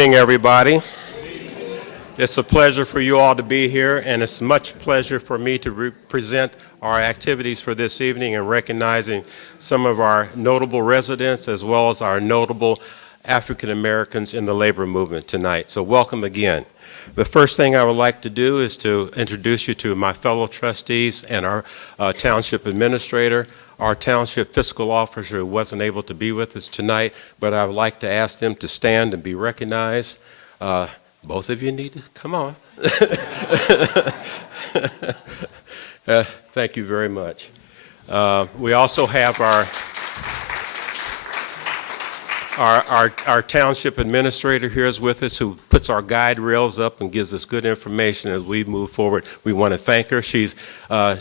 evening, everybody. It's a pleasure for you all to be here, and it's much pleasure for me to present our activities for this evening and recognizing some of our notable residents as well as our notable African Americans in the labor movement tonight. So welcome again. The first thing I would like to do is to introduce you to my fellow trustees and our township administrator. Our township fiscal officer who wasn't able to be with us tonight, but I would like to ask them to stand and be recognized. Both of you need to come on. Thank you very much. We also have our township administrator here is with us, who puts our guide rails up and gives us good information as we move forward. We want to thank her. She's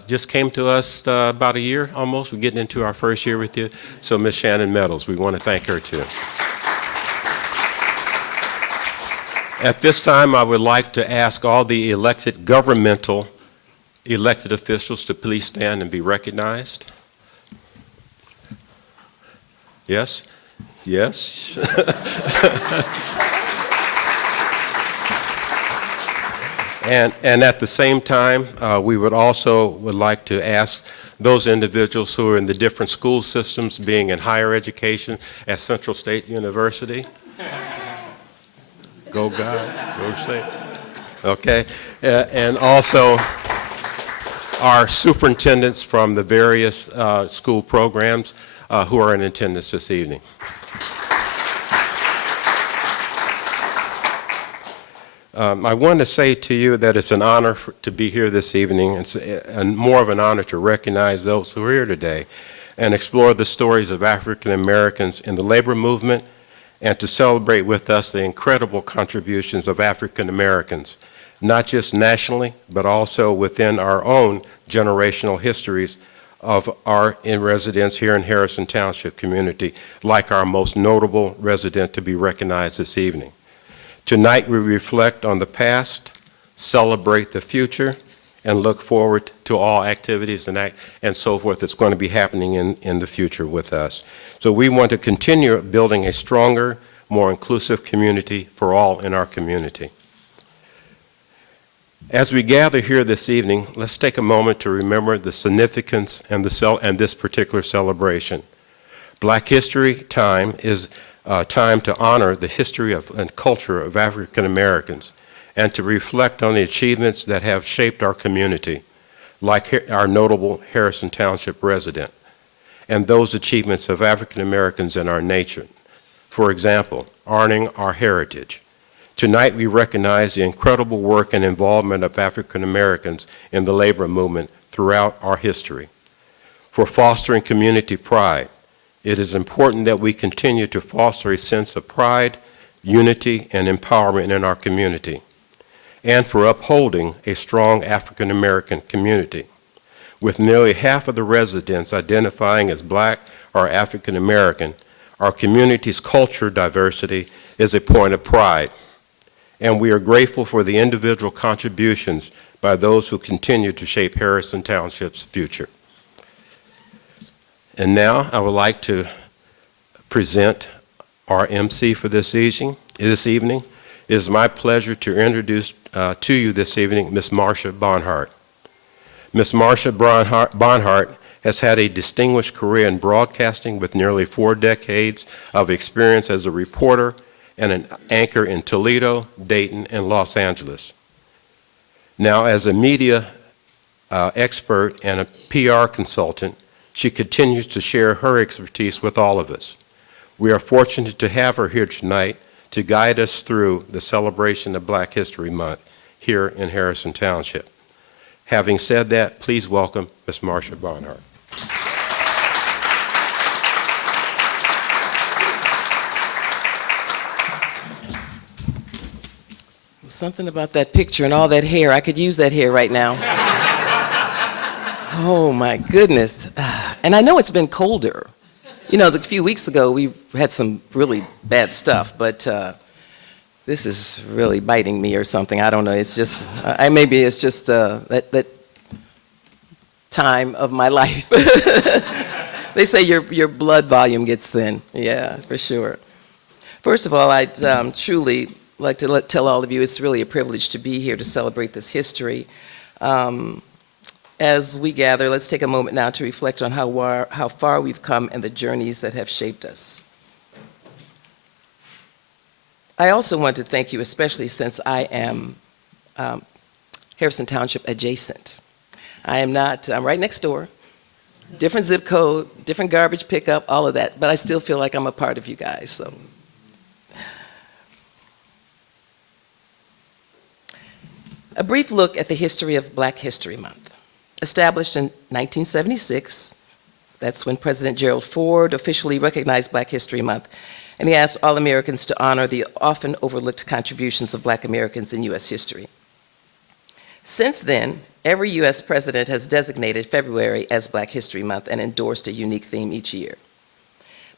just came to us about a year almost. We're getting into our first year with you. So Ms. Shannon Meadows, we want to thank her too. At this time, I would like to ask all the governmental elected officials to please stand and be recognized. Yes? Yes. and at the same time, we would like to ask those individuals who are in the different school systems, being in higher education at Central State University. Go God, go State. Okay, and also our superintendents from the various school programs who are in attendance this evening. I want to say to you that it's an honor to be here this evening. It's more of an honor to recognize those who are here today and explore the stories of African Americans in the labor movement and to celebrate with us the incredible contributions of African Americans, not just nationally, but also within our own generational histories of our residents here in Harrison Township community, like our most notable resident to be recognized this evening. Tonight we reflect on the past, celebrate the future, and look forward to all activities and so forth that's going to be happening in the future with us. So we want to continue building a stronger, more inclusive community for all in our community. As we gather here this evening, let's take a moment to remember the significance and this particular celebration. Black History Time is time to honor the history and culture of African Americans and to reflect on the achievements that have shaped our community, like our notable Harrison Township resident, and those achievements of African Americans in our nation. For example, honoring our heritage. Tonight we recognize the incredible work and involvement of African Americans in the labor movement throughout our history. For fostering community pride, it is important that we continue to foster a sense of pride, unity, and empowerment in our community, and for upholding a strong African American community. With nearly half of the residents identifying as Black or African American, our community's culture diversity is a point of pride, and we are grateful for the individual contributions by those who continue to shape Harrison Township's future. And now I would like to present our MC for this evening. It is my pleasure to introduce to you this evening Ms. Marsha Bonhart. Ms. Marsha Bonhart has had a distinguished career in broadcasting with nearly 4 decades of experience as a reporter and an anchor in Toledo, Dayton, and Los Angeles. Now, as a media expert and a PR consultant, she continues to share her expertise with all of us. We are fortunate to have her here tonight to guide us through the celebration of Black History Month here in Harrison Township. Having said that, please welcome Ms. Marsha Bonhart. Something about that picture and all that hair. I could use that hair right now. Oh my goodness. And I know it's been colder. You know, a few weeks ago we had some really bad stuff, but this is really biting me or something. I don't know. It's just, maybe it's just that time of my life. They say your blood volume gets thin. Yeah, for sure. First of all, I'd truly like to tell all of you it's really a privilege to be here to celebrate this history. As we gather, let's take a moment now to reflect on how far we've come and the journeys that have shaped us. I also want to thank you, especially since I am Harrison Township adjacent. I'm right next door, different zip code, different garbage pickup, all of that, but I still feel like I'm a part of you guys, so. A brief look at the history of Black History Month. Established in 1976, that's when President Gerald Ford officially recognized Black History Month, and he asked all Americans to honor the often overlooked contributions of Black Americans in U.S. history. Since then, every U.S. president has designated February as Black History Month and endorsed a unique theme each year.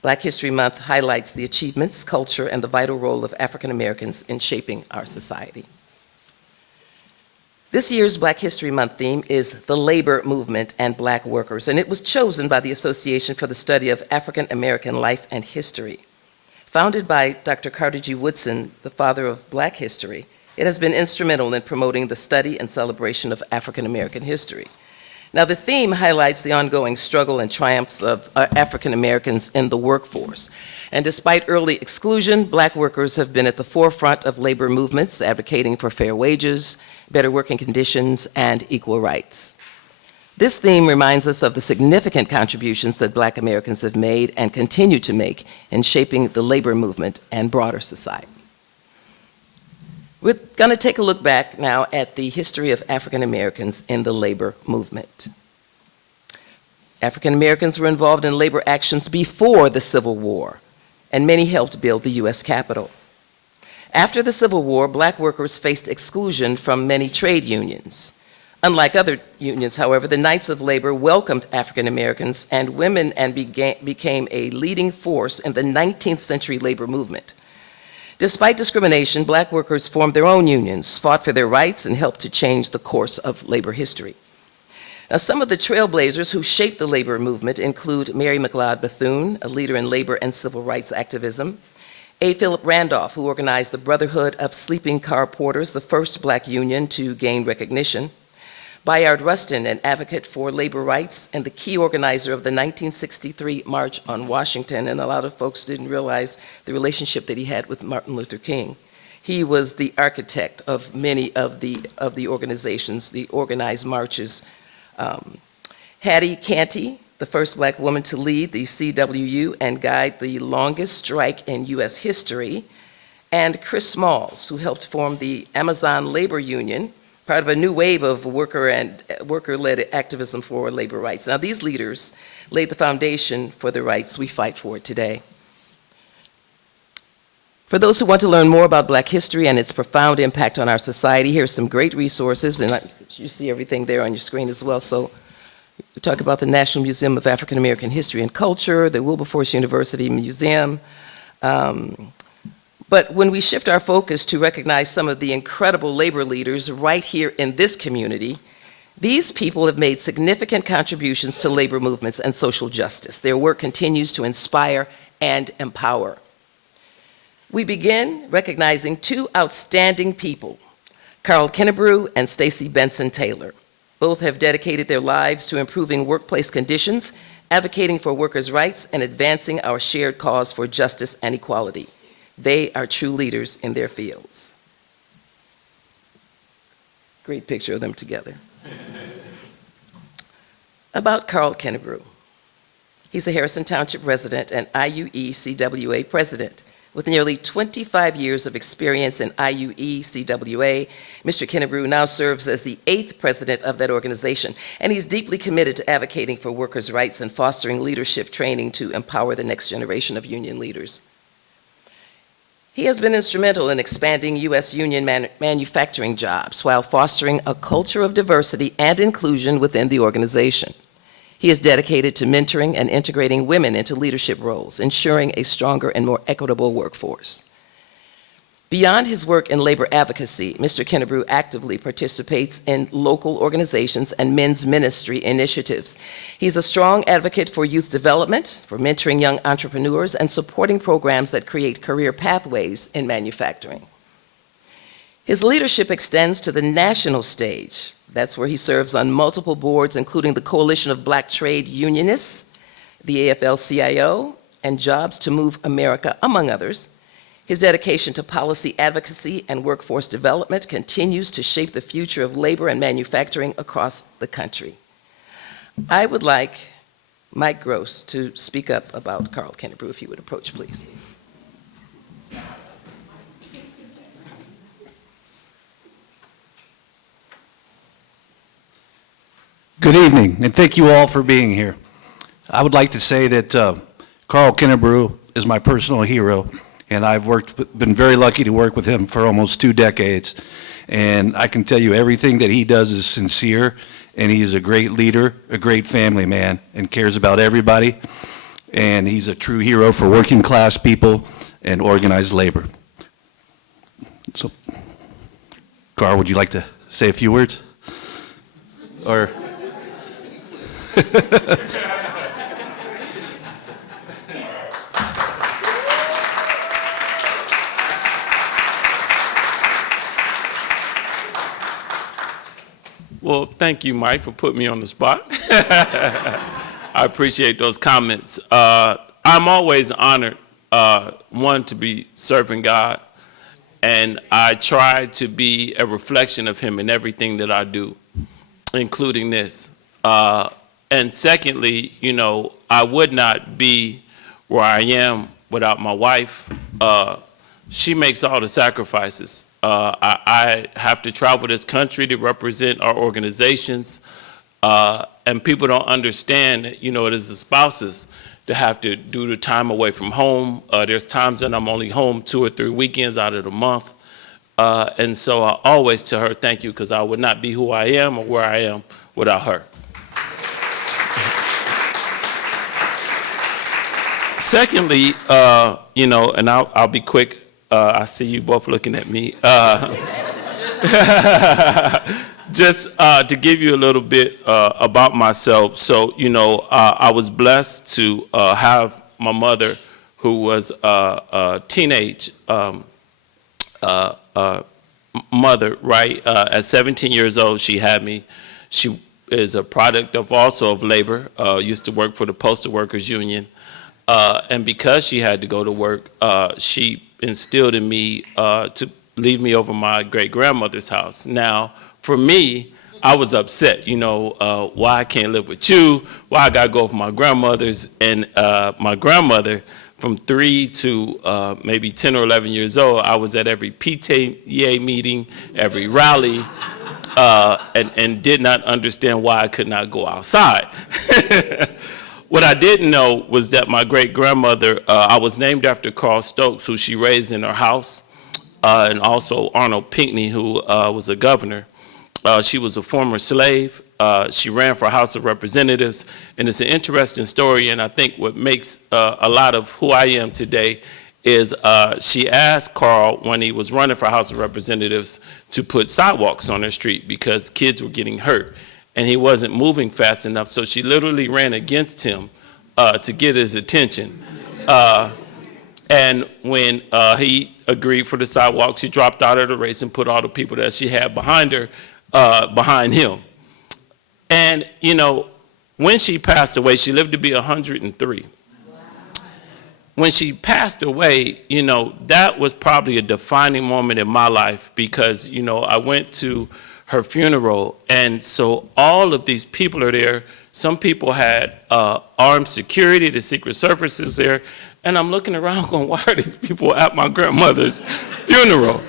Black History Month highlights the achievements, culture, and the vital role of African Americans in shaping our society. This year's Black History Month theme is the labor movement and Black workers, and it was chosen by the Association for the Study of African American Life and History. Founded by Dr. Carter G. Woodson, the father of Black history, it has been instrumental in promoting the study and celebration of African American history. Now, the theme highlights the ongoing struggle and triumphs of African Americans in the workforce. And despite early exclusion, Black workers have been at the forefront of labor movements, advocating for fair wages, better working conditions, and equal rights. This theme reminds us of the significant contributions that Black Americans have made and continue to make in shaping the labor movement and broader society. We're going to take a look back now at the history of African Americans in the labor movement. African Americans were involved in labor actions before the Civil War, and many helped build the U.S. Capitol. After the Civil War, Black workers faced exclusion from many trade unions. Unlike other unions, however, the Knights of Labor welcomed African Americans and women and became a leading force in the 19th century labor movement. Despite discrimination, Black workers formed their own unions, fought for their rights, and helped to change the course of labor history. Now, some of the trailblazers who shaped the labor movement include Mary McLeod Bethune, a leader in labor and civil rights activism, A. Philip Randolph, who organized the Brotherhood of Sleeping Car Porters, the first Black union to gain recognition, Bayard Rustin, an advocate for labor rights and the key organizer of the 1963 March on Washington, and a lot of folks didn't realize the relationship that he had with Martin Luther King. He was the architect of many of the organizations, the organized marches. Hattie Canty, the first Black woman to lead the CWU and guide the longest strike in U.S. history, and Chris Smalls, who helped form the Amazon Labor Union, part of a new wave of worker-led activism for labor rights. Now, these leaders laid the foundation for the rights we fight for today. For those who want to learn more about Black history and its profound impact on our society, here are some great resources, and you see everything there on your screen as well. So we talk about the National Museum of African American History and Culture, the Wilberforce University Museum. But when we shift our focus to recognize some of the incredible labor leaders right here in this community, these people have made significant contributions to labor movements and social justice. Their work continues to inspire and empower. We begin recognizing two outstanding people, Carl Kennebrew and Stacey Benson-Taylor. Both have dedicated their lives to improving workplace conditions, advocating for workers' rights, and advancing our shared cause for justice and equality. They are true leaders in their fields. Great picture of them together. About Carl Kennebrew. He's a Harrison Township resident and IUE-CWA president. With nearly 25 years of experience in IUE-CWA, Mr. Kennebrew now serves as the 8th president of that organization, and he's deeply committed to advocating for workers' rights and fostering leadership training to empower the next generation of union leaders. He has been instrumental in expanding U.S. union manufacturing jobs while fostering a culture of diversity and inclusion within the organization. He is dedicated to mentoring and integrating women into leadership roles, ensuring a stronger and more equitable workforce. Beyond his work in labor advocacy, Mr. Kennebrew actively participates in local organizations and men's ministry initiatives. He's a strong advocate for youth development, for mentoring young entrepreneurs, and supporting programs that create career pathways in manufacturing. His leadership extends to the national stage. That's where he serves on multiple boards, including the Coalition of Black Trade Unionists, the AFL-CIO, and Jobs to Move America, among others. His dedication to policy advocacy and workforce development continues to shape the future of labor and manufacturing across the country. I would like Mike Gross to speak up about Carl Kennebrew, if he would approach, please. Good evening, and thank you all for being here. I would like to say that Carl Kennebrew is my personal hero, and I've been very lucky to work with him for almost 2 decades. And I can tell you everything that he does is sincere, and he is a great leader, a great family man, and cares about everybody. And he's a true hero for working class people and organized labor. So, Carl, would you like to say a few words? Or? Well, thank you, Mike, for putting me on the spot. I appreciate those comments. I'm always honored, one, to be serving God, and I try to be a reflection of Him in everything that I do, including this. And secondly, you know, I would not be where I am without my wife. She makes all the sacrifices. I have to travel this country to represent our organizations, and people don't understand that, you know, it is the spouses that have to do the time away from home. There's times that I'm only home 2 or 3 weekends out of the month. And so I always tell her thank you, because I would not be who I am or where I am without her. Secondly, you know, and I'll be quick. I see you both looking at me. Just to give you a little bit about myself. So, you know, I was blessed to have my mother, who was a teenage mother, right? At 17 years old, she had me. She is a product of also of labor, used to work for the Postal Workers Union. And because she had to go to work, she instilled in me to leave me over my great-grandmother's house. Now, for me, I was upset, you know, why I can't live with you, why I gotta go with my grandmother's. And my grandmother, from 3 to maybe 10 or 11 years old, I was at every PTA meeting, every rally, and did not understand why I could not go outside. What I didn't know was that my great-grandmother, I was named after Carl Stokes, who she raised in her house, and also Arnold Pinckney, who was a governor. She was a former slave. She ran for House of Representatives, and it's an interesting story, and I think what makes a lot of who I am today is she asked Carl, when he was running for House of Representatives, to put sidewalks on her street because kids were getting hurt, and he wasn't moving fast enough, so she literally ran against him to get his attention. And when he agreed for the sidewalk, she dropped out of the race and put all the people that she had behind her behind him. And, you know, when she passed away, she lived to be 103. When she passed away, you know, that was probably a defining moment in my life because, you know, I went to her funeral, and so all of these people are there. Some people had armed security, the Secret Service is there, and I'm looking around going, why are these people at my grandmother's funeral?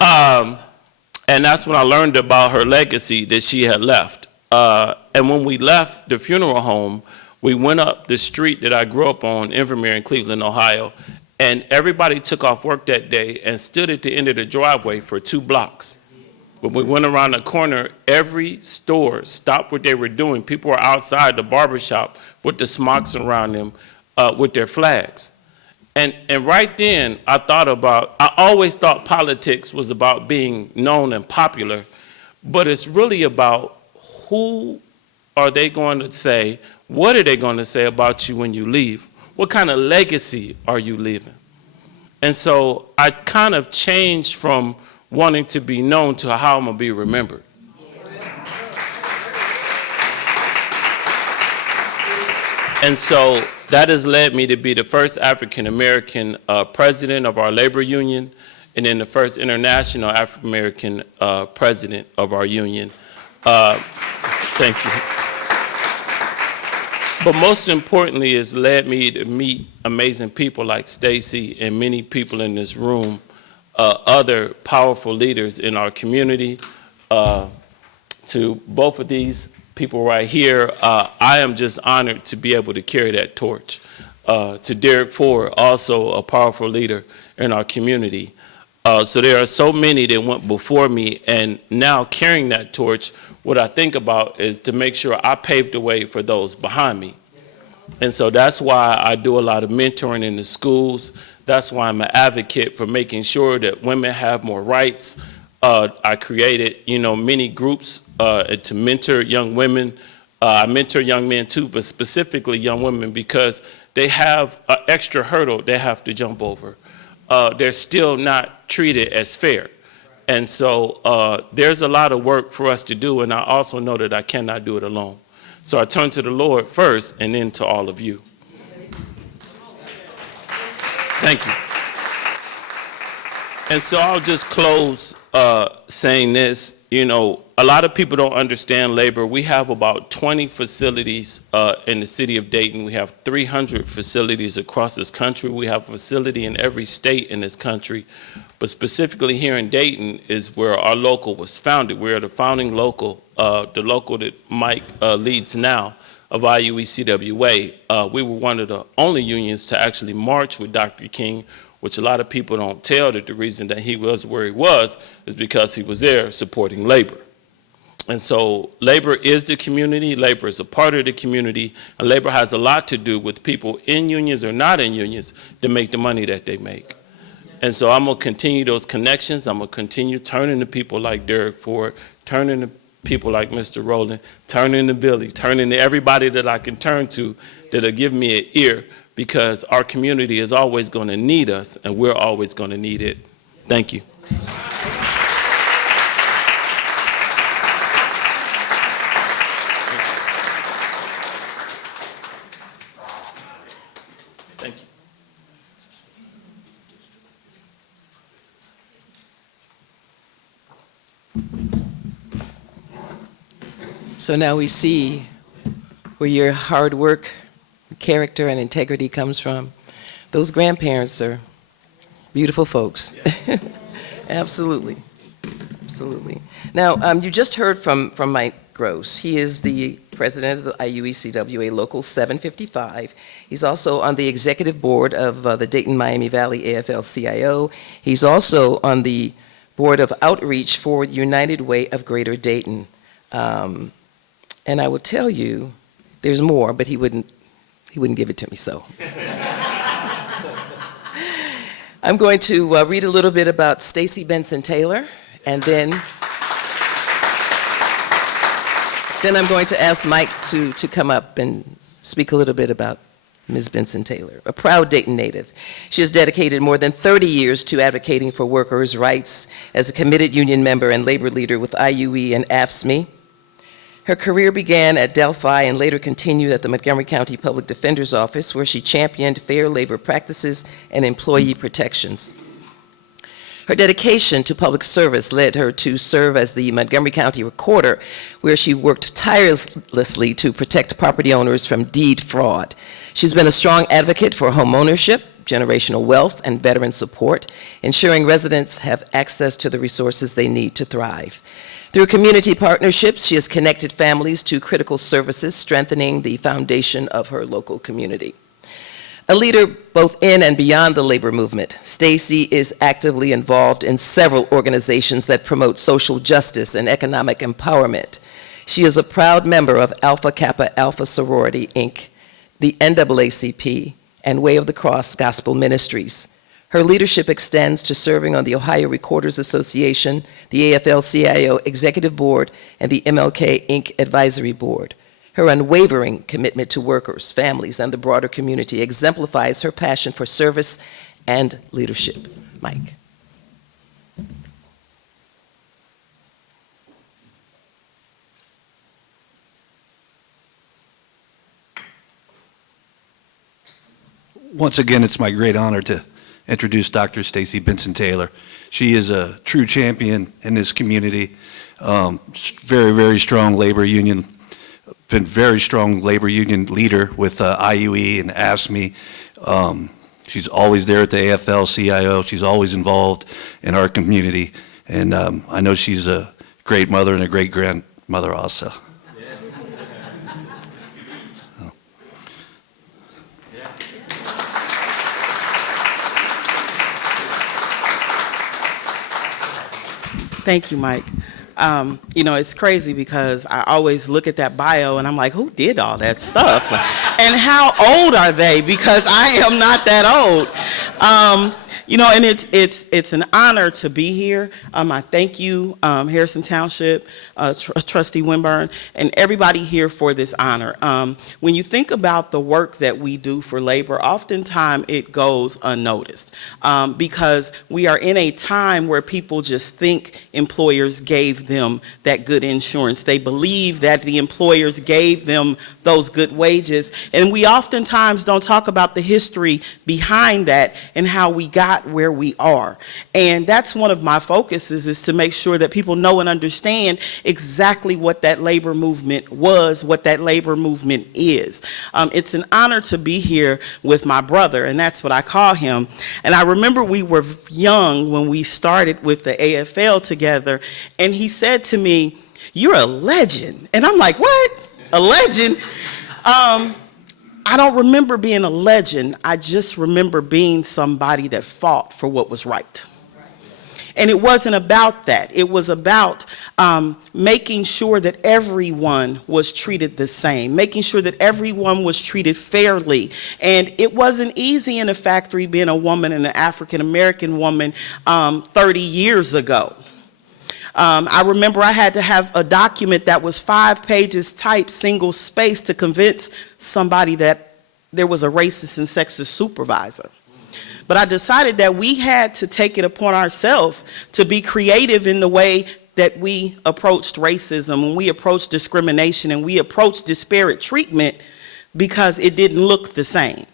And that's when I learned about her legacy that she had left. And when we left the funeral home, we went up the street that I grew up on, Invermere in Cleveland, Ohio, and everybody took off work that day and stood at the end of the driveway for 2 blocks. When we went around the corner, every store stopped what they were doing. People were outside the barbershop with the smocks around them with their flags. And right then, I always thought politics was about being known and popular, but it's really about who are they going to say, what are they going to say about you when you leave? What kind of legacy are you leaving? And so I kind of changed from wanting to be known to how I'm going to be remembered. And so that has led me to be the first African-American president of our labor union, and then the first international African-American president of our union. Thank you. But most importantly, it's led me to meet amazing people like Stacey and many people in this room, other powerful leaders in our community. To both of these people right here, I am just honored to be able to carry that torch. To Derek Ford, also a powerful leader in our community. So there are so many that went before me, and now carrying that torch, what I think about is to make sure I pave the way for those behind me. And so that's why I do a lot of mentoring in the schools. That's why I'm an advocate for making sure that women have more rights. I created, many groups to mentor young women. I mentor young men too, but specifically young women, because they have an extra hurdle they have to jump over. They're still not treated as fair. And so there's a lot of work for us to do, and I also know that I cannot do it alone. So I turn to the Lord first, and then to all of you. Thank you. And so I'll just close saying this. A lot of people don't understand labor. We have about 20 facilities in the city of Dayton. We have 300 facilities across this country. We have a facility in every state in this country. But specifically here in Dayton is where our local was founded. We're the founding local, the local that Mike leads now of IUE-CWA. We were one of the only unions to actually march with Dr. King, which a lot of people don't tell, that the reason that he was where he was is because he was there supporting labor. And so labor is the community, labor is a part of the community, and labor has a lot to do with people in unions or not in unions to make the money that they make. And so I'm gonna continue those connections. I'm gonna continue turning to people like Derek Ford, turning to people like Mr. Rowland, turning to Billy, turning to everybody that I can turn to that'll give me an ear, because our community is always gonna need us, and we're always gonna need it. Thank you. Thank you. So now we see where your hard work, character, and integrity comes from. Those grandparents are beautiful folks. Absolutely. Absolutely. Now, you just heard from Mike Gross. He is the president of the IUE-CWA Local 755. He's also on the executive board of the Dayton-Miami Valley AFL-CIO. He's also on the board of outreach for United Way of Greater Dayton. And I will tell you, there's more, but he wouldn't give it to me, so. I'm going to read a little bit about Stacey Benson-Taylor, and then I'm going to ask Mike to come up and speak a little bit about Ms. Benson-Taylor, a proud Dayton native. She has dedicated more than 30 years to advocating for workers' rights as a committed union member and labor leader with IUE and AFSCME. Her career began at Delphi and later continued at the Montgomery County Public Defender's Office, where she championed fair labor practices and employee protections. Her dedication to public service led her to serve as the Montgomery County Recorder, where she worked tirelessly to protect property owners from deed fraud. She's been a strong advocate for home ownership, generational wealth, and veteran support, ensuring residents have access to the resources they need to thrive. Through community partnerships, she has connected families to critical services, strengthening the foundation of her local community. A leader both in and beyond the labor movement, Stacey is actively involved in several organizations that promote social justice and economic empowerment. She is a proud member of Alpha Kappa Alpha Sorority, Inc., the NAACP, and Way of the Cross Gospel Ministries. Her leadership extends to serving on the Ohio Recorders Association, the AFL-CIO Executive Board, and the MLK Inc. Advisory Board. Her unwavering commitment to workers, families, and the broader community exemplifies her passion for service and leadership. Mike. once again, it's my great honor to introduce Dr. Stacey Benson-Taylor. She is a true champion in this community. Very, very strong labor union, been very strong labor union leader with IUE and AFSCME. She's always there at the AFL-CIO. She's always involved in our community. And I know she's a great mother and a great grandmother also. Thank you, Mike. You know, it's crazy because I always look at that bio and I'm like, who did all that stuff? And how old are they? Because I am not that old. You know, and it's an honor to be here. I thank you, Harrison Township, Trustee Winburn, and everybody here for this honor. When you think about the work that we do for labor, oftentimes it goes unnoticed because we are in a time where people just think employers gave them that good insurance. They believe that the employers gave them those good wages, and we oftentimes don't talk about the history behind that and how we got where we are. And that's one of my focuses, is to make sure that people know and understand exactly what that labor movement was, what that labor movement is. It's an honor to be here with my brother, and that's what I call him. And I remember we were young when we started with the AFL together, and he said to me, "You're a legend." And I'm like, "What? A legend?" I don't remember being a legend. I just remember being somebody that fought for what was right. And it wasn't about that. It was about making sure that everyone was treated the same, making sure that everyone was treated fairly. And it wasn't easy in a factory being a woman and an African-American woman 30 years ago. I remember I had to have a document that was 5 pages typed, single space, to convince somebody that there was a racist and sexist supervisor. But I decided that we had to take it upon ourselves to be creative in the way that we approached racism, and we approached discrimination, and we approached disparate treatment, because it didn't look the same.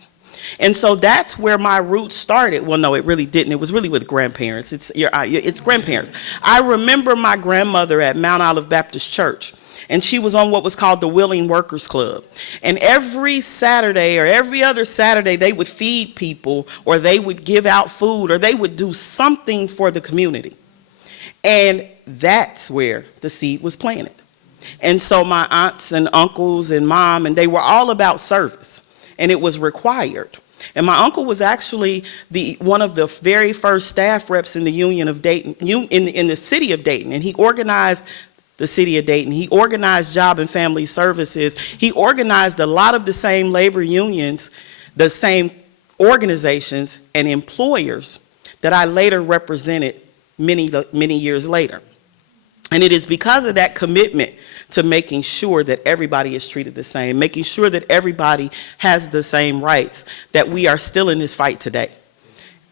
And so that's where my roots started. Well, no, it really didn't. It was really with grandparents. It's grandparents. I remember my grandmother at Mount Olive Baptist Church, and she was on what was called the Willing Workers Club. And every Saturday or every other Saturday, they would feed people, or they would give out food, or they would do something for the community. And that's where the seed was planted. And so my aunts and uncles and mom, and they were all about service. And it was required. And my uncle was actually one of the very first staff reps in the Union of Dayton, in the city of Dayton. And he organized the city of Dayton. He organized Job and Family Services. He organized a lot of the same labor unions, the same organizations and employers that I later represented many years later. And it is because of that commitment to making sure that everybody is treated the same, making sure that everybody has the same rights, that we are still in this fight today.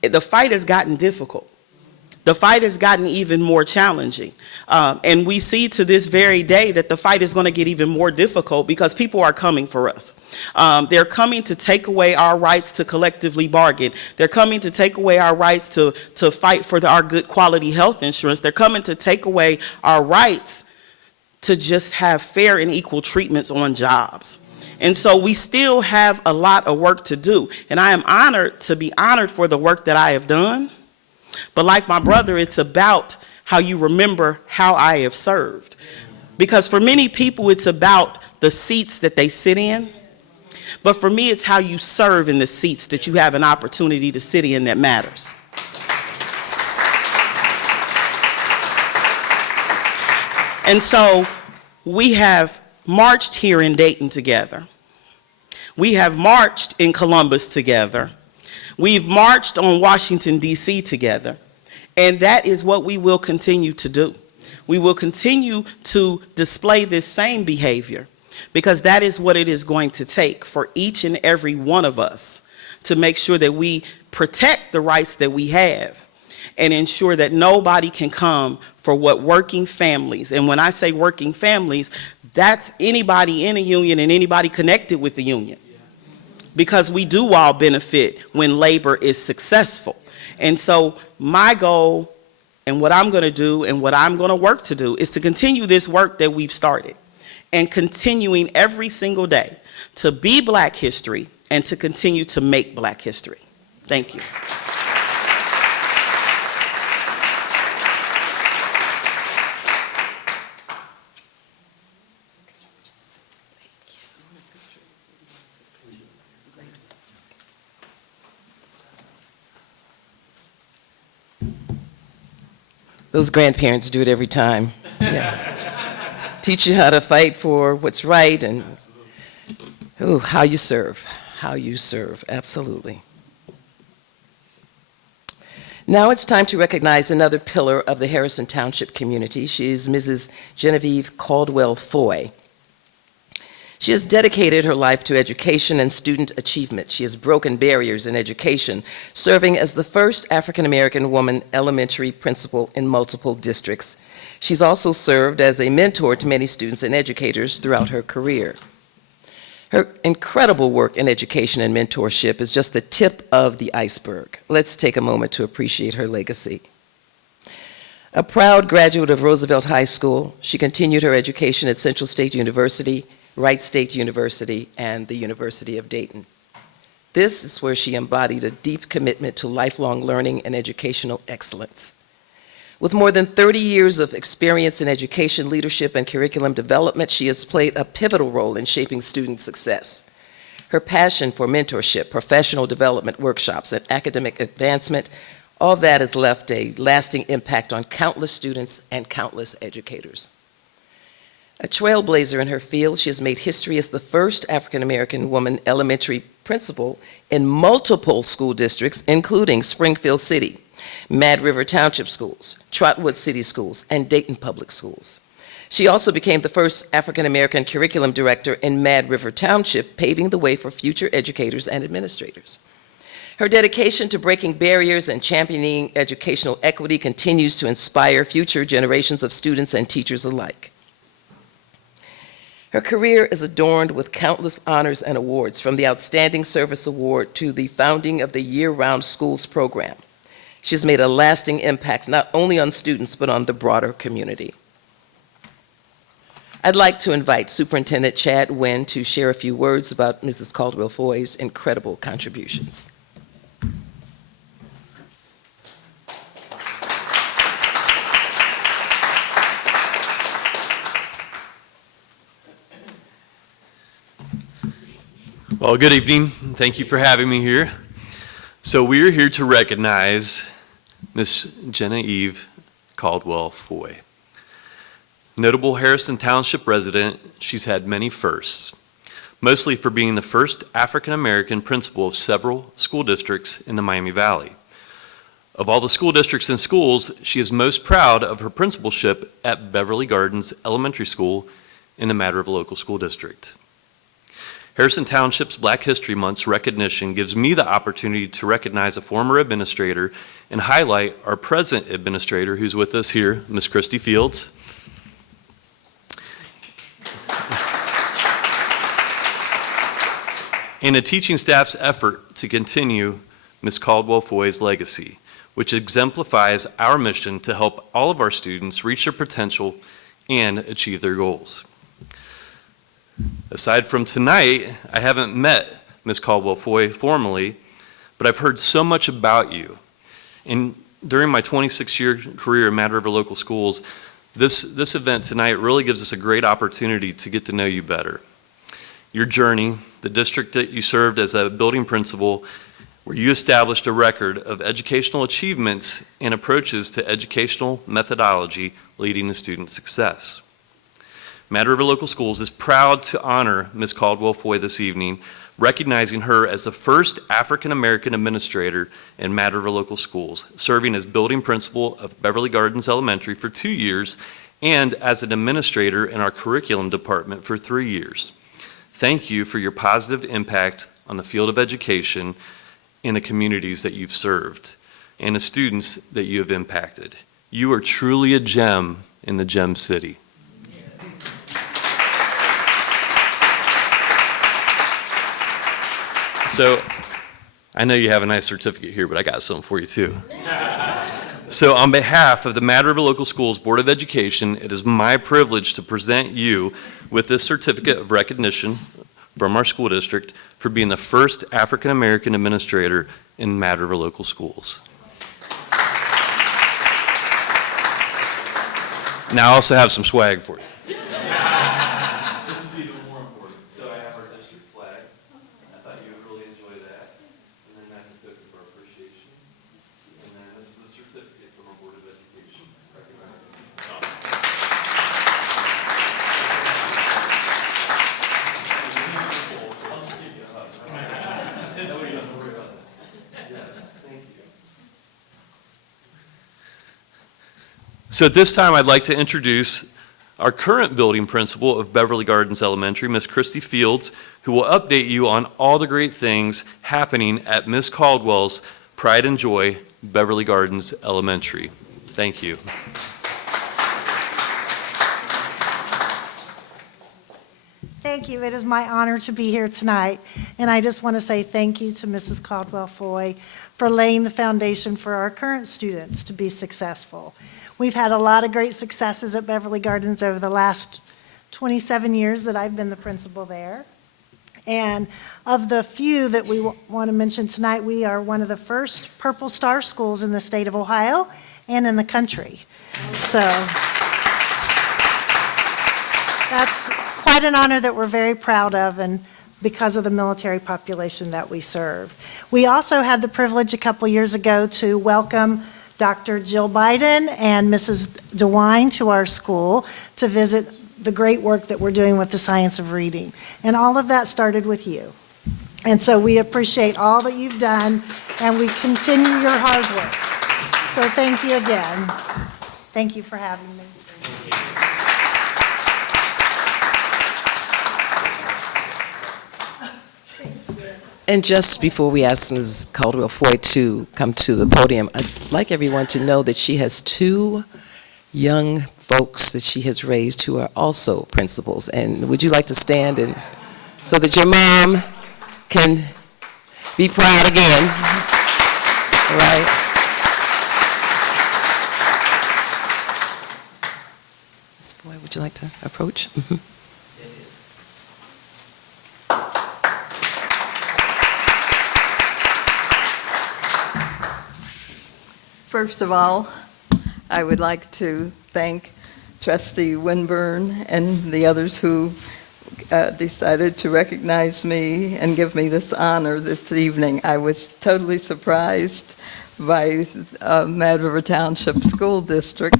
The fight has gotten difficult. The fight has gotten even more challenging. And we see to this very day that the fight is going to get even more difficult, because people are coming for us. They're coming to take away our rights to collectively bargain. They're coming to take away our rights to fight for our good quality health insurance. They're coming to take away our rights to just have fair and equal treatments on jobs. And so we still have a lot of work to do. And I am honored to be honored for the work that I have done. But like my brother, it's about how you remember how I have served. Because for many people, it's about the seats that they sit in. But for me, it's how you serve in the seats that you have an opportunity to sit in that matters. And so we have marched here in Dayton together. We have marched in Columbus together. We've marched on Washington, D.C. together. And that is what we will continue to do. We will continue to display this same behavior, because that is what it is going to take for each and every one of us to make sure that we protect the rights that we have, and ensure that nobody can come for what working families, and when I say working families, that's anybody in a union and anybody connected with the union. because we do all benefit when labor is successful. And so my goal and what I'm going to do and what I'm going to work to do is to continue this work that we've started and continuing every single day to be Black history and to continue to make Black history. Thank you. Those grandparents do it every time. Yeah. Teach you how to fight for what's right and how you serve, absolutely. Now it's time to recognize another pillar of the Harrison Township community. She is Mrs. Genieve Caldwell-Foy. She has dedicated her life to education and student achievement. She has broken barriers in education, serving as the first African-American woman elementary principal in multiple districts. She's also served as a mentor to many students and educators throughout her career. Her incredible work in education and mentorship is just the tip of the iceberg. Let's take a moment to appreciate her legacy. A proud graduate of Roosevelt High School, she continued her education at Central State University, Wright State University, and the University of Dayton. This is where she embodied a deep commitment to lifelong learning and educational excellence. With more than 30 years of experience in education, leadership, and curriculum development, she has played a pivotal role in shaping student success. Her passion for mentorship, professional development workshops, and academic advancement, all that has left a lasting impact on countless students and countless educators. A trailblazer in her field, she has made history as the first African-American woman elementary principal in multiple school districts, including Springfield City, Mad River Township Schools, Trotwood City Schools, and Dayton Public Schools. She also became the first African-American curriculum director in Mad River Township, paving the way for future educators and administrators. Her dedication to breaking barriers and championing educational equity continues to inspire future generations of students and teachers alike. Her career is adorned with countless honors and awards, from the Outstanding Service Award to the founding of the Year-Round Schools program. She has made a lasting impact not only on students, but on the broader community. I'd like to invite Superintendent Chad Wynn to share a few words about Mrs. Caldwell-Foy's incredible contributions. Well, good evening. Thank you for having me here. So we are here to recognize Miss Genieve Caldwell-Foy. Notable Harrison Township resident, she's had many firsts, mostly for being the first African-American principal of several school districts in the Miami Valley. Of all the school districts and schools, she is most proud of her principalship at Beverly Gardens Elementary School in the Mad River Local School District. Harrison Township's Black History Month's recognition gives me the opportunity to recognize a former administrator and highlight our present administrator who's with us here, Ms. Christy Fields. And a teaching staff's effort to continue Ms. Caldwell-Foy's legacy, which exemplifies our mission to help all of our students reach their potential and achieve their goals. Aside from tonight, I haven't met Ms. Caldwell-Foy formally, but I've heard so much about you. And during my 26-year career in Mad River Local Schools, this event tonight really gives us a great opportunity to get to know you better. Your journey, the district that you served as a building principal, where you established a record of educational achievements and approaches to educational methodology leading to student success. Mad River Local Schools is proud to honor Ms. Caldwell-Foy this evening, recognizing her as the first African-American administrator in Mad River Local Schools, serving as building principal of Beverly Gardens Elementary for 2 years and as an administrator in our curriculum department for 3 years. Thank you for your positive impact on the field of education in the communities that you've served and the students that you have impacted. You are truly a gem in the Gem City. So I know you have a nice certificate here, but I got something for you too. So on behalf of the Matter of Local Schools Board of Education, it is my privilege to present you with this certificate of recognition from our school district for being the first African American administrator in Matter of Local Schools. Now I also have some swag for you. This is even more important. So I have our district flag. I thought you would really enjoy that. And then that's a token of our appreciation. And then this is a certificate from our Board of Education recognizing. I'll just give you a hug. No, you don't have to worry about that. Yes, thank you. So at this time, I'd like to introduce our current building principal of Beverly Gardens Elementary, Miss Christy Fields, who will update you on all the great things happening at Miss Caldwell's Pride and Joy, Beverly Gardens Elementary. Thank you. Thank you. It is my honor to be here tonight. And I just want to say thank you to Mrs. Caldwell-Foy for laying the foundation for our current students to be successful. We've had a lot of great successes at Beverly Gardens over the last 27 years that I've been the principal there. And of the few that we want to mention tonight, we are one of the first Purple Star schools in the state of Ohio and in the country. So that's quite an honor that we're very proud of, and because of the military population that we serve. We also had the privilege a couple years ago to welcome Dr. Jill Biden and Mrs. DeWine to our school to visit the great work that we're doing with the science of reading. And all of that started with you. And so we appreciate all that you've done, and we continue your hard work. So thank you again. Thank you for having me. And just before we ask Ms. Caldwell-Foy to come to the podium, I'd like everyone to know that she has two young folks that she has raised who are also principals. And would you like to stand and so that your mom can be proud again? All right. Ms. Foy, would you like to approach? Mm-hmm. First of all, I would like to thank Trustee Winburn and the others who decided to recognize me and give me this honor this evening. I was totally surprised by Mad River Township School District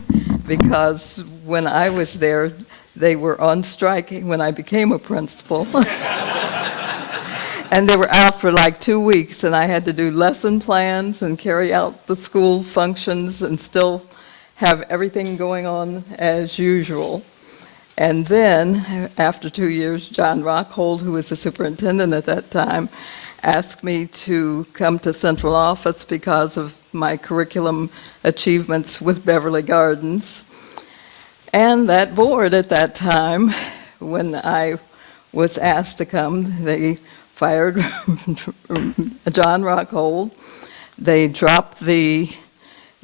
because when I was there, they were on strike when I became a principal. And they were out for like 2 weeks, and I had to do lesson plans and carry out the school functions and still have everything going on as usual. And then, after 2 years, John Rockhold, who was the superintendent at that time, asked me to come to central office because of my curriculum achievements with Beverly Gardens. And that board at that time, when I was asked to come, they fired John Rockhold. They dropped the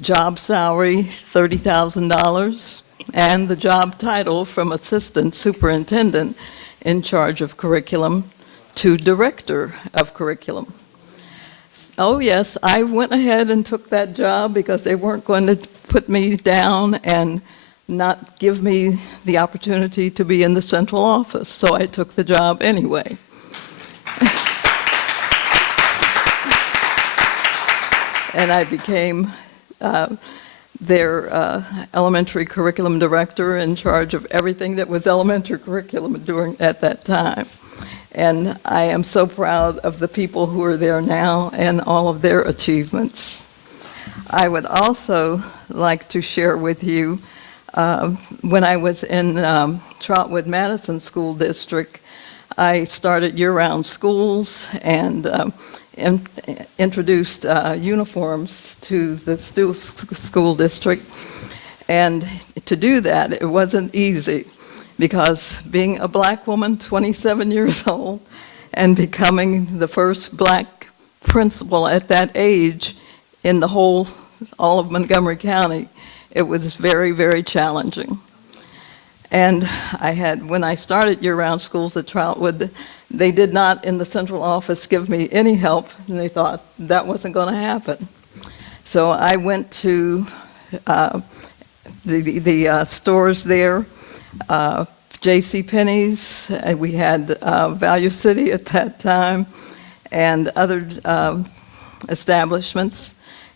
job salary, $30,000, and the job title from assistant superintendent in charge of curriculum to director of curriculum. Oh yes, I went ahead and took that job because they weren't going to put me down and not give me the opportunity to be in the central office, so I took the job anyway. And I became their elementary curriculum director in charge of everything that was elementary curriculum at that time. And I am so proud of the people who are there now and all of their achievements. I would also like to share with you, when I was in Trotwood Madison School District, I started year-round schools and introduced uniforms to the school district. And to do that, it wasn't easy because being a black woman, 27 years old, and becoming the first black principal at that age in all of Montgomery County, it was very, very challenging. And when I started year-round schools at Troutwood, they did not, in the central office, give me any help, and they thought that wasn't going to happen. So I went to the stores there, J.C. Penney's, and we had Value City at that time, and other establishments.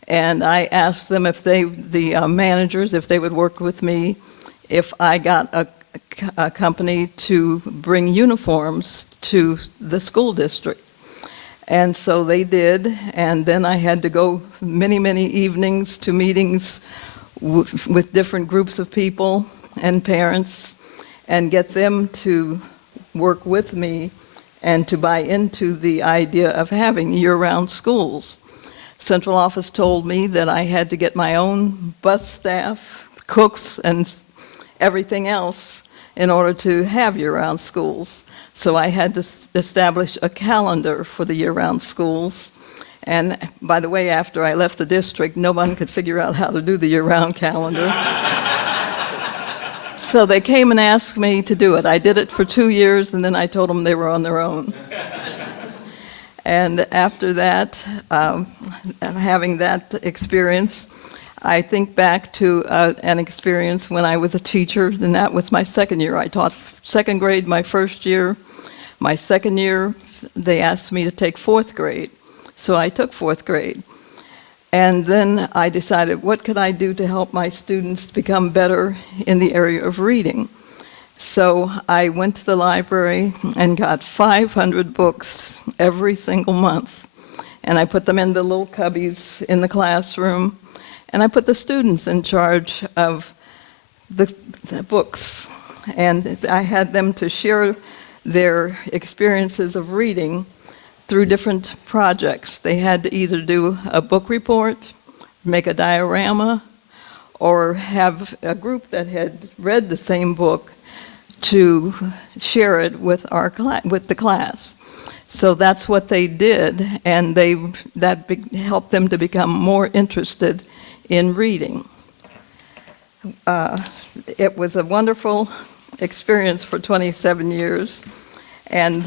And I asked them if the managers, if they would work with me if I got a company to bring uniforms to the school district. And so they did, and then I had to go many, many evenings to meetings with different groups of people and parents and get them to work with me and to buy into the idea of having year-round schools. Central office told me that I had to get my own bus staff, cooks, and everything else in order to have year-round schools. So I had to establish a calendar for the year-round schools. And by the way, after I left the district, no one could figure out how to do the year-round calendar. So they came and asked me to do it. I did it for 2 years, and then I told them they were on their own. And after that, having that experience, I think back to an experience when I was a teacher, and that was my second year. I taught second grade my first year. My second year, they asked me to take fourth grade, so I took fourth grade. And then I decided, what could I do to help my students become better in the area of reading? So I went to the library and got 500 books every single month. And I put them in the little cubbies in the classroom. And I put the students in charge of the books. And I had them to share their experiences of reading through different projects. They had to either do a book report, make a diorama, or have a group that had read the same book to share it with the class. So that's what they did, and that helped them to become more interested in reading. It was a wonderful experience for 27 years, and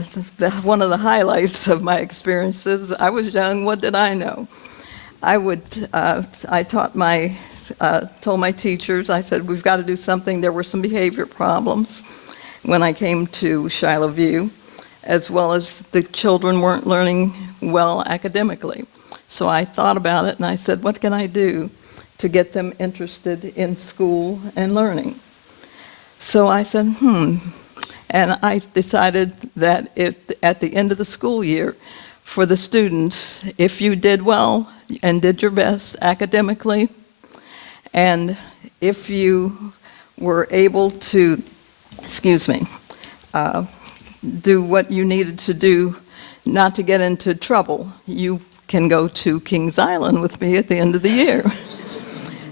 one of the highlights of my experiences, I was young, what did I know? I told my teachers, I said, we've got to do something. There were some behavior problems when I came to Shiloh View, as well as the children weren't learning well academically. So I thought about it and I said, what can I do to get them interested in school and learning? So I said, and I decided that at the end of the school year, for the students, if you did well and did your best academically, and if you were able to, do what you needed to do not to get into trouble, you can go to Kings Island with me at the end of the year.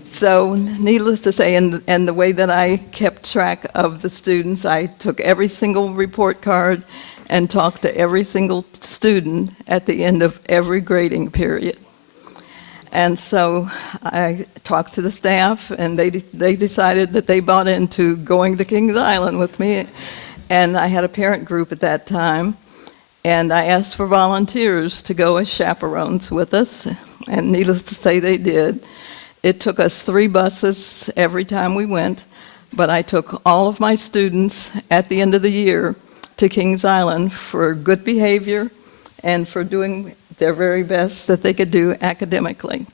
So needless to say, and the way that I kept track of the students, I took every single report card and talked to every single student at the end of every grading period. And so I talked to the staff, and they decided that they bought into going to Kings Island with me. And I had a parent group at that time, and I asked for volunteers to go as chaperones with us, and needless to say, they did. It took us 3 buses every time we went, but I took all of my students at the end of the year to Kings Island for good behavior and for doing their very best that they could do academically.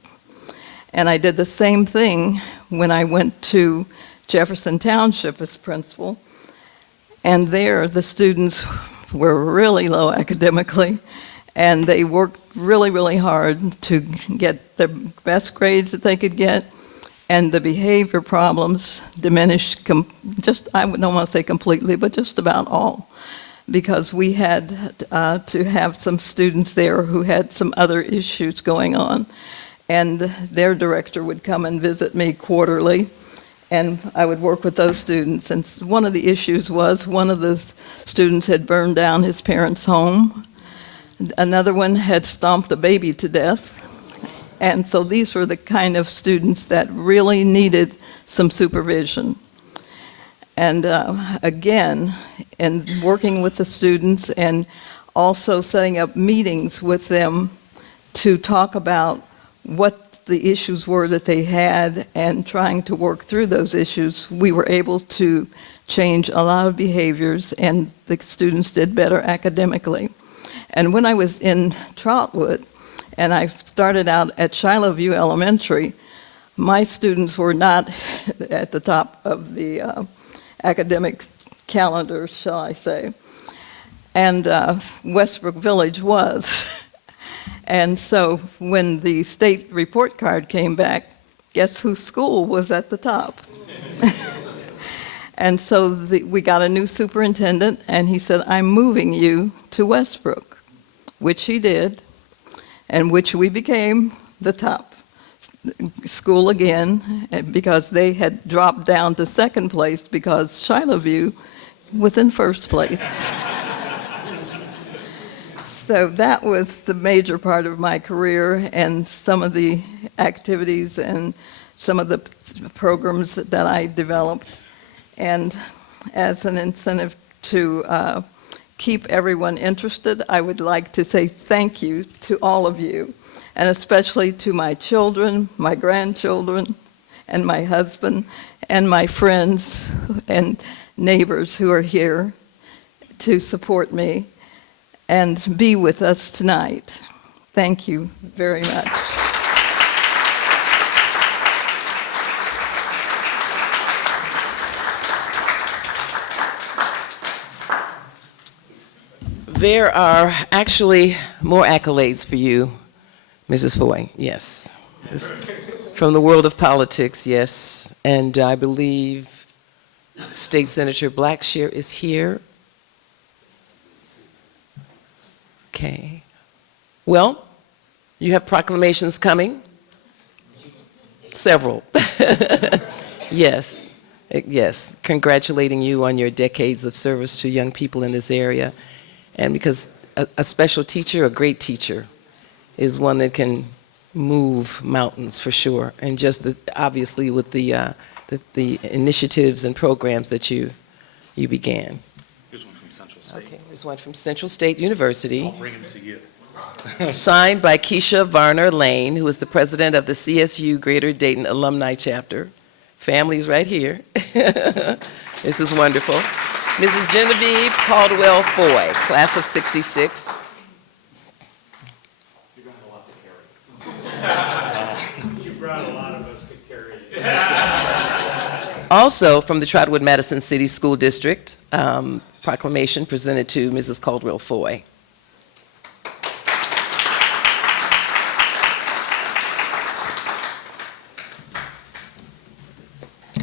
And I did the same thing when I went to Jefferson Township as principal, and there the students were really low academically, and they worked really, really hard to get the best grades that they could get, and the behavior problems diminished, I don't want to say completely, but just about all, because we had to have some students there who had some other issues going on, and their director would come and visit me quarterly, and I would work with those students. And one of the issues was one of the students had burned down his parents' home, another one had stomped a baby to death. And so these were the kind of students that really needed some supervision. And again, in working with the students and also setting up meetings with them to talk about what the issues were that they had and trying to work through those issues, we were able to change a lot of behaviors and the students did better academically. And when I was in Trotwood, and I started out at Shiloh View Elementary, my students were not at the top of the academic calendar, shall I say. And Westbrook Village was. And so when the state report card came back, guess whose school was at the top? And so we got a new superintendent, and he said, I'm moving you to Westbrook, which he did, and which we became the top school again, because they had dropped down to second place because Shiloh View was in first place. So that was the major part of my career, and some of the activities and some of the programs that I developed. And as an incentive to keep everyone interested, I would like to say thank you to all of you, and especially to my children, my grandchildren, and my husband, and my friends and neighbors who are here to support me and be with us tonight. Thank you very much. There are actually more accolades for you, Mrs. Foy, yes. From the world of politics, yes. And I believe State Senator Blackshear is here. Okay. Well, you have proclamations coming? Several. Yes, yes. Congratulating you on your decades of service to young people in this area. And because a special teacher, a great teacher, is one that can move mountains for sure. And just obviously with the initiatives and programs that you began. Here's one from Central State. Okay, here's one from Central State University. I'll bring them to you. Signed by Keisha Varner Lane, who is the president of the CSU Greater Dayton Alumni Chapter. Family's right here. This is wonderful. Mrs. Genieve Caldwell-Foy, class of '66. You're going to have a lot to carry. You brought a lot of us to carry. Also from the Trotwood Madison City School District, proclamation presented to Mrs. Caldwell-Foy.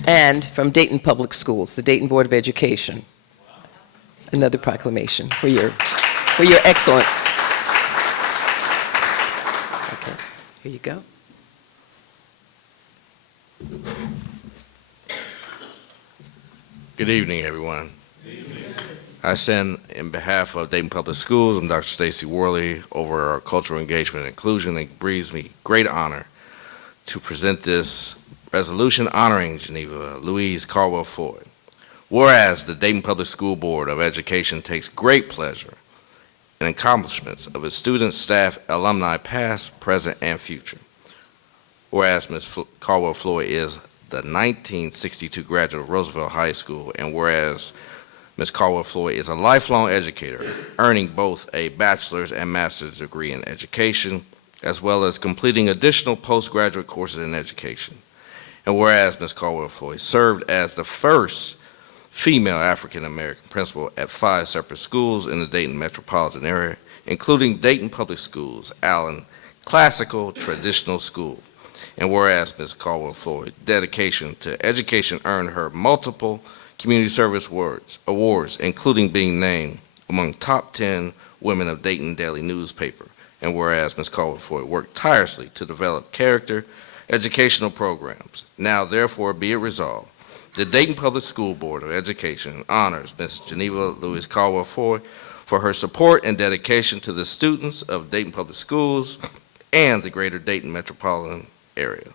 And from Dayton Public Schools, the Dayton Board of Education. Another proclamation for your excellence. Okay, here you go. Good evening, everyone. I stand in behalf of Dayton Public Schools. I'm Dr. Stacey Worley over our cultural engagement and inclusion. It brings me great honor to present this resolution honoring Geneva Louise Caldwell-Foy. Whereas the Dayton Public School Board of Education takes great pleasure in accomplishments of its students, staff, alumni, past, present, and future. Whereas Ms. Caldwell-Foy is the 1962 graduate of Roosevelt High School, and whereas Ms. Caldwell-Foy is a lifelong educator, earning both a bachelor's and master's degree in education, as well as completing additional postgraduate courses in education. And whereas Ms. Caldwell-Foy served as the first female African-American principal at 5 separate schools in the Dayton metropolitan area, including Dayton Public Schools, Allen Classical Traditional School. And whereas Ms. Caldwell-Foy's dedication to education earned her multiple community service awards, including being named among top 10 women of Dayton Daily newspaper. And whereas Ms. Caldwell-Foy worked tirelessly to develop character educational programs, now therefore be it resolved, the Dayton Public School Board of Education honors Ms. Geneva Louise Caldwell-Foy for her support and dedication to the students of Dayton Public Schools and the greater Dayton metropolitan area.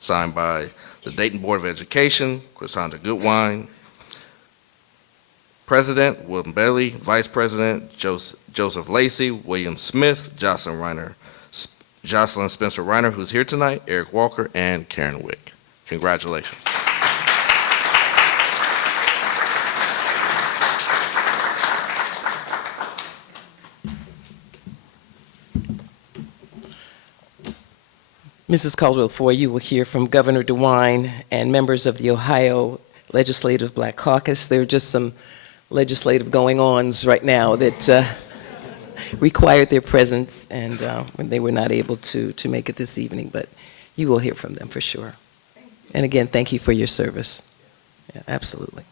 Signed by the Dayton Board of Education, Chrisandra Goodwine, President William Bailey, Vice President Joseph Lacey, William Smith, Jocelyn Spencer Reiner, who's here tonight, Eric Walker, and Karen Wick. Congratulations. Mrs. Caldwell-Foy, you will hear from Governor DeWine and members of the Ohio Legislative Black Caucus. There are just some legislative going-ons right now that required their presence, and when they were not able to make it this evening, but you will hear from them for sure. And again, thank you for your service. Yeah, absolutely.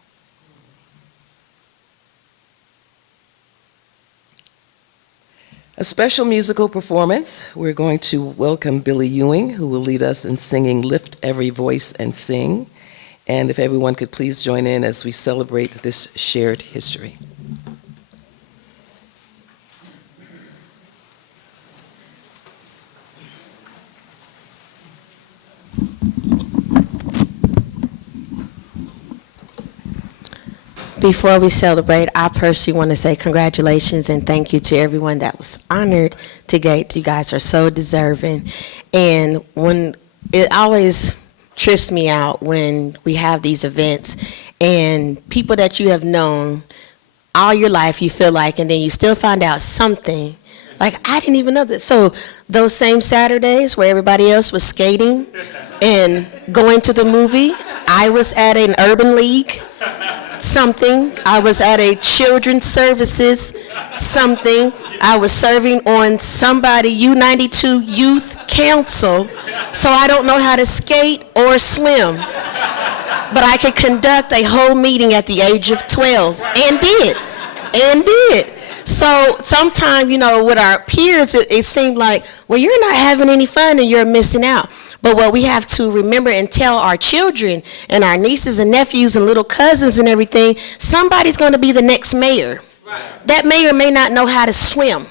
A special musical performance. We're going to welcome Billy Ewing, who will lead us in singing Lift Every Voice and Sing. And if everyone could please join in as we celebrate this shared history. Before we celebrate, I personally want to say congratulations and thank you to everyone that was honored to get. You guys are so deserving. And when it always trips me out when we have these events and people that you have known all your life, you feel like, and then you still find out something. Like, I didn't even know that. So those same Saturdays where everybody else was skating and going to the movie, I was at an urban league. Something. I was at a children's services, something. I was serving on somebody U92 youth council, so I don't know how to skate or swim. But I could conduct a whole meeting at the age of 12, and did. So sometimes, you know, with our peers, it seemed like, well, you're not having any fun and you're missing out. But what we have to remember and tell our children and our nieces and nephews and little cousins and everything, somebody's going to be the next mayor. Right. That mayor may not know how to swim,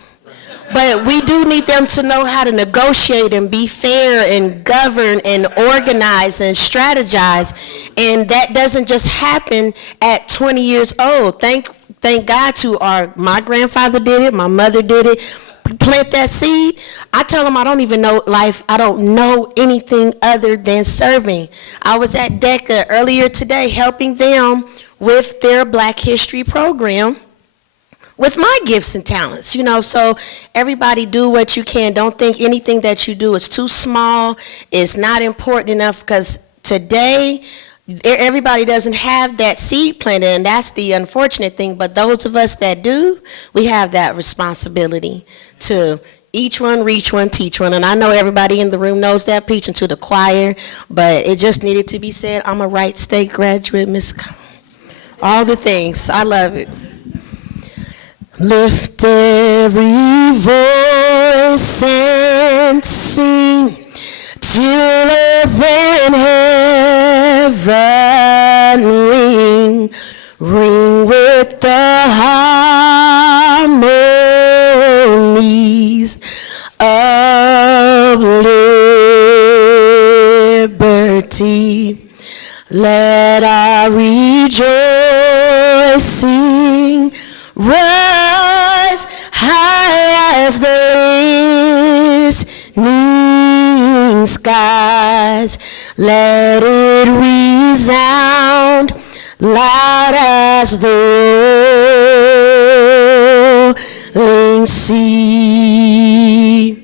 but we do need them to know how to negotiate and be fair and govern and organize and strategize. And that doesn't just happen at 20 years old. Thank God to my grandfather did it, my mother did it. Plant that seed. I tell them I don't even know life. I don't know anything other than serving. I was at DECA earlier today helping them with their Black History program with my gifts and talents, you know. So everybody do what you can. Don't think anything that you do is too small, it's not important enough, because today everybody doesn't have that seed planted, and that's the unfortunate thing. But those of us that do, we have that responsibility to each one, reach one, teach one. And I know everybody in the room knows that, preaching to the choir, but it just needed to be said. I'm a Wright State graduate, Miss. All the things. I love it. Lift every voice and sing till earth and heaven ring, ring with the harmonies of liberty. Let our rejoicing rise high as the listening skies. Let it resound loud as the rolling sea.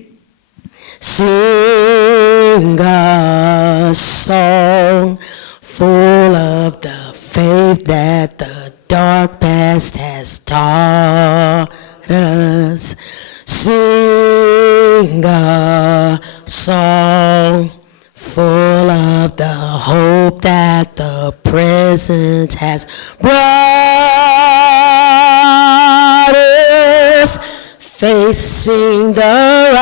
Sing a song full of the faith that the dark past has taught us. Sing a song full of the hope that the present has brought us. Facing the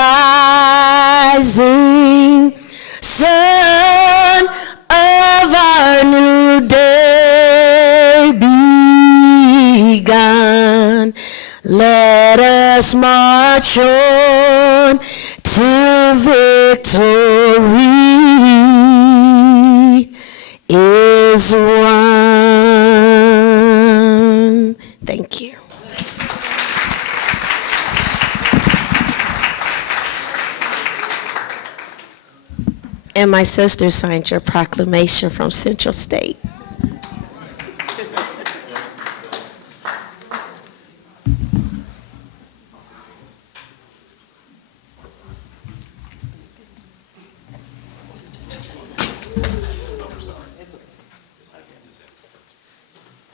rising sun of our new day begun. Let us march on till victory is won. Thank you. And my sister signed your proclamation from Central State.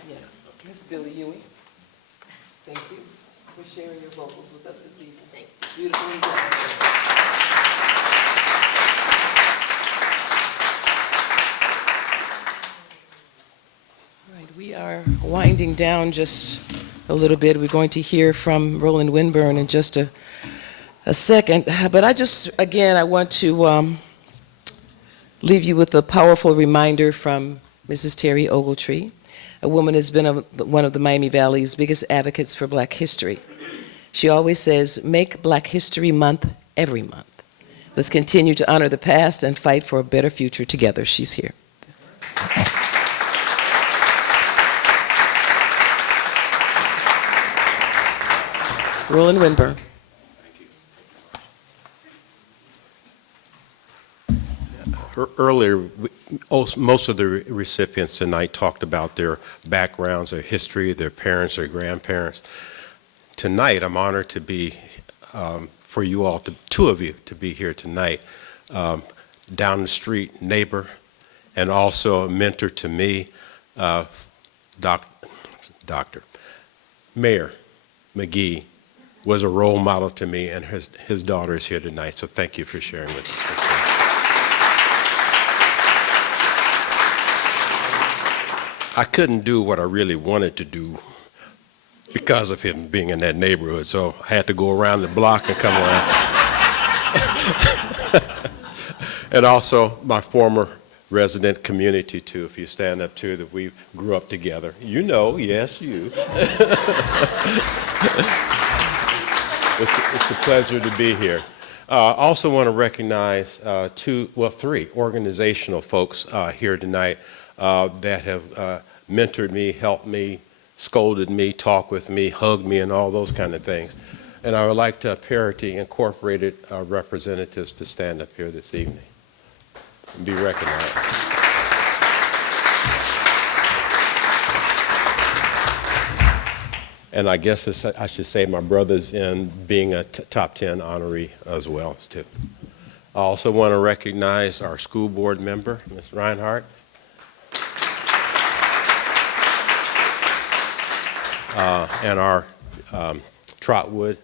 Yes, Miss Billy Ewing, thank you for sharing your vocals with us this evening. Beautifully done. All right, we are winding down just a little bit. We're going to hear from Roland Winburn in just a second, but I want to leave you with a powerful reminder from Mrs. Terry Ogletree, a woman who's been one of the Miami Valley's biggest advocates for Black history. She always says, make Black History Month every month. Let's continue to honor the past and fight for a better future together. She's here. Roland Winburn. Earlier, most of the recipients tonight talked about their backgrounds, their history, their parents, their grandparents. Tonight, I'm honored to be, for you all, two of you, to be here tonight. Down the street neighbor and also a mentor to me, Mayor McGee was a role model to me, and his daughter is here tonight, so thank you for sharing with us. I couldn't do what I really wanted to do because of him being in that neighborhood, so I had to go around the block and come around. And also my former resident community too, if you stand up too, that we grew up together. You know, yes, you. It's a pleasure to be here. I also want to recognize three organizational folks here tonight that have mentored me, helped me, scolded me, talked with me, hugged me, and all those kind of things. And I would like to Parity Incorporated representatives to stand up here this evening and be recognized. And I guess I should say my brothers in being a top 10 honoree as well too. I also want to recognize our school board member, Ms. Reinhardt. And our Trotwood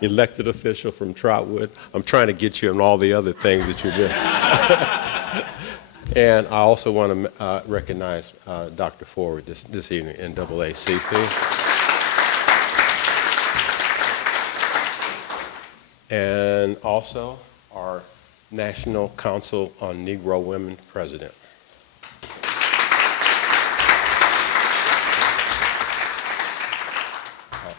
elected official from Trotwood. I'm trying to get you on all the other things that you're doing. And I also want to recognize Dr. Forward this evening, NAACP. And also our National Council on Negro Women president.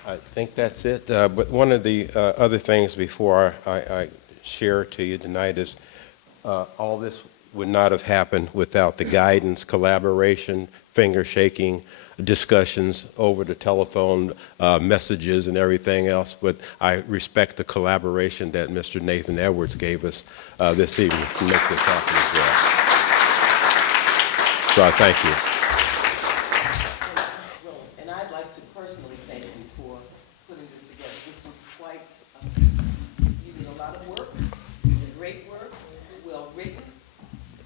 I think that's it. But one of the other things before I share to you tonight is all this would not have happened without the guidance, collaboration, finger shaking, discussions over the telephone, messages and everything else. But I respect the collaboration that Mr. Nathan Edwards gave us this evening to make this happen as well. So I thank you. And I'd like to personally thank you for putting this together. This was quite you did a lot of work. It's a great work, well written,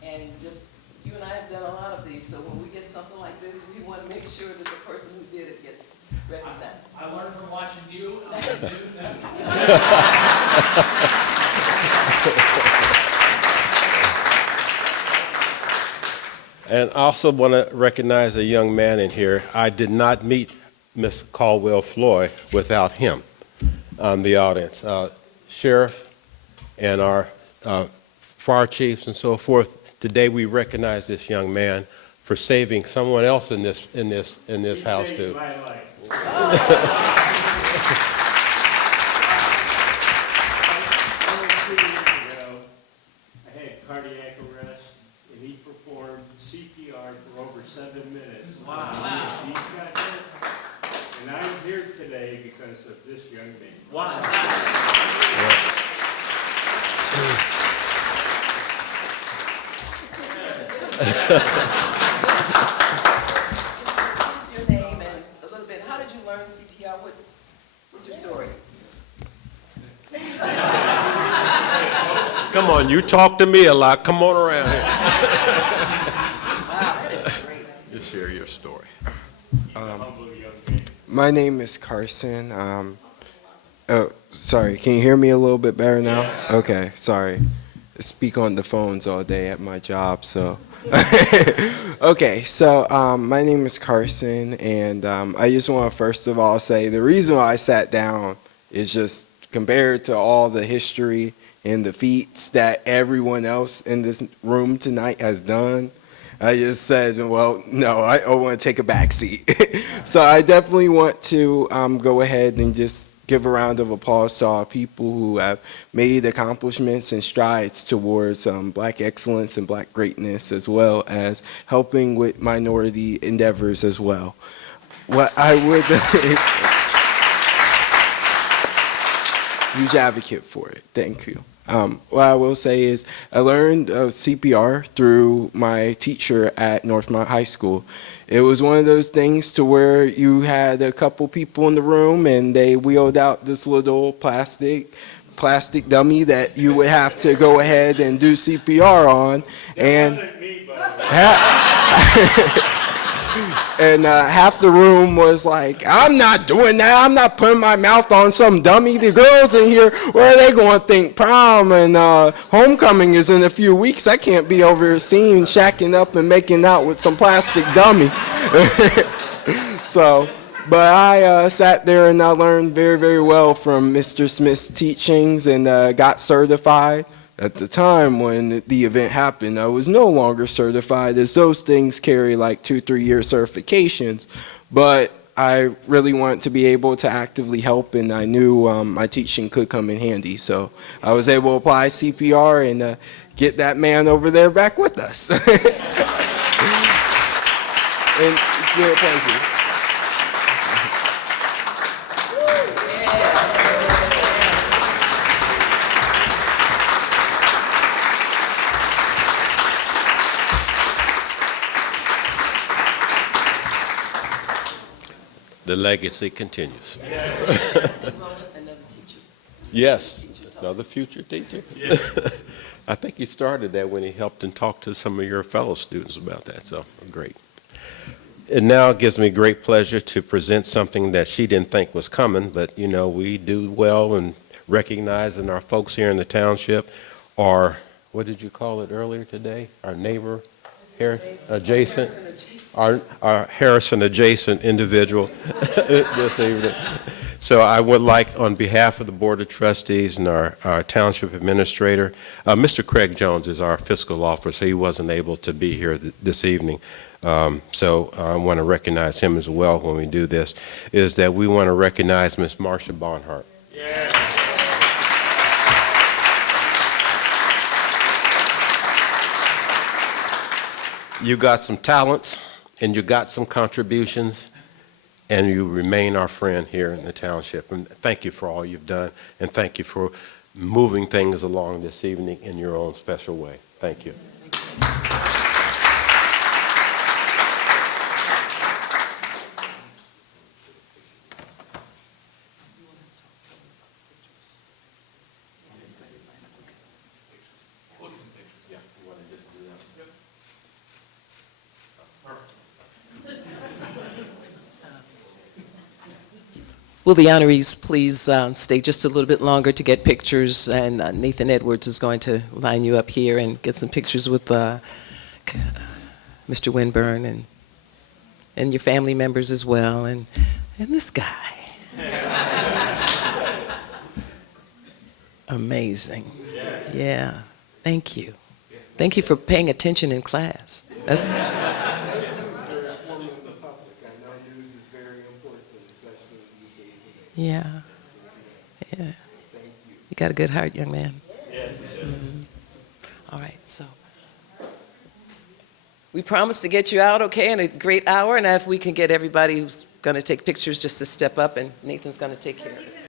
and just you and I have done a lot of these. So when we get something like this, we want to make sure that the person who did it gets recognized. I learned from watching you. I'm gonna do that. And I also want to recognize a young man in here. I did not meet Miss Caldwell-Foy without him on the audience. Sheriff and our fire chiefs and so forth. Today we recognize this young man for saving someone else in this house too. I had cardiac arrest, and he performed CPR for over 7 minutes. Wow. He's got it. And I'm here today because of this young man. Wow. What's your name and a little bit, how did you learn CPR? What's your story? Come on, you talk to me a lot. Come on around here. Wow, that is great. Just share your story. My name is Carson. Oh, sorry. Can you hear me a little bit better now? Okay, sorry. I speak on the phones all day at my job, so. Okay, so my name is Carson, and I just want to first of all say the reason why I sat down is just compared to all the history and the feats that everyone else in this room tonight has done. I just said, well, no, I want to take a back seat. So I definitely want to go ahead and just give a round of applause to all people who have made accomplishments and strides towards Black excellence and Black greatness, as well as helping with minority endeavors as well. What I would, huge advocate for it. Thank you. What I will say is I learned CPR through my teacher at Northmont High School. It was one of those things to where you had a couple people in the room and they wheeled out this little plastic dummy that you would have to go ahead and do CPR on. And and half the room was like, I'm not doing that. I'm not putting my mouth on some dummy. The girls in here, where are they going to think prom and homecoming is in a few weeks? I can't be over here seeing shacking up and making out with some plastic dummy. So, but I sat there and I learned very, very well from Mr. Smith's teachings and got certified. At the time when the event happened, I was no longer certified, as those things carry like 2-3 year certifications. But I really wanted to be able to actively help, and I knew my teaching could come in handy. So I was able to apply CPR and get that man over there back with us. And it's been a pleasure. The legacy continues. Yes, another future teacher. I think he started that when he helped and talked to some of your fellow students about that, so great. It now gives me great pleasure to present something that she didn't think was coming, but you know, we do well in recognizing our folks here in the township, our, what did you call it earlier today? Our neighbor, adjacent, our Harrison adjacent individual this evening. So I would like, on behalf of the Board of Trustees and our Township Administrator, Mr. Craig Jones is our fiscal officer. He wasn't able to be here this evening. So I want to recognize him as well when we do this, is that we want to recognize Ms. Marcia Barnhart. Yeah. You got some talents and you got some contributions, and you remain our friend here in the township. And thank you for all you've done, and thank you for moving things along this evening in your own special way. Thank you. Will the honorees please stay just a little bit longer to get pictures, and Nathan Edwards is going to line you up here and get some pictures with Mr. Winburn and your family members as well, and this guy. Amazing. Yeah. Thank you. Thank you for paying attention in class. That's Yeah. Yeah. You got a good heart, young man. All right, so we promised to get you out, okay, in a great hour, and if we can get everybody who's going to take pictures just to step up, and Nathan's going to take care of it.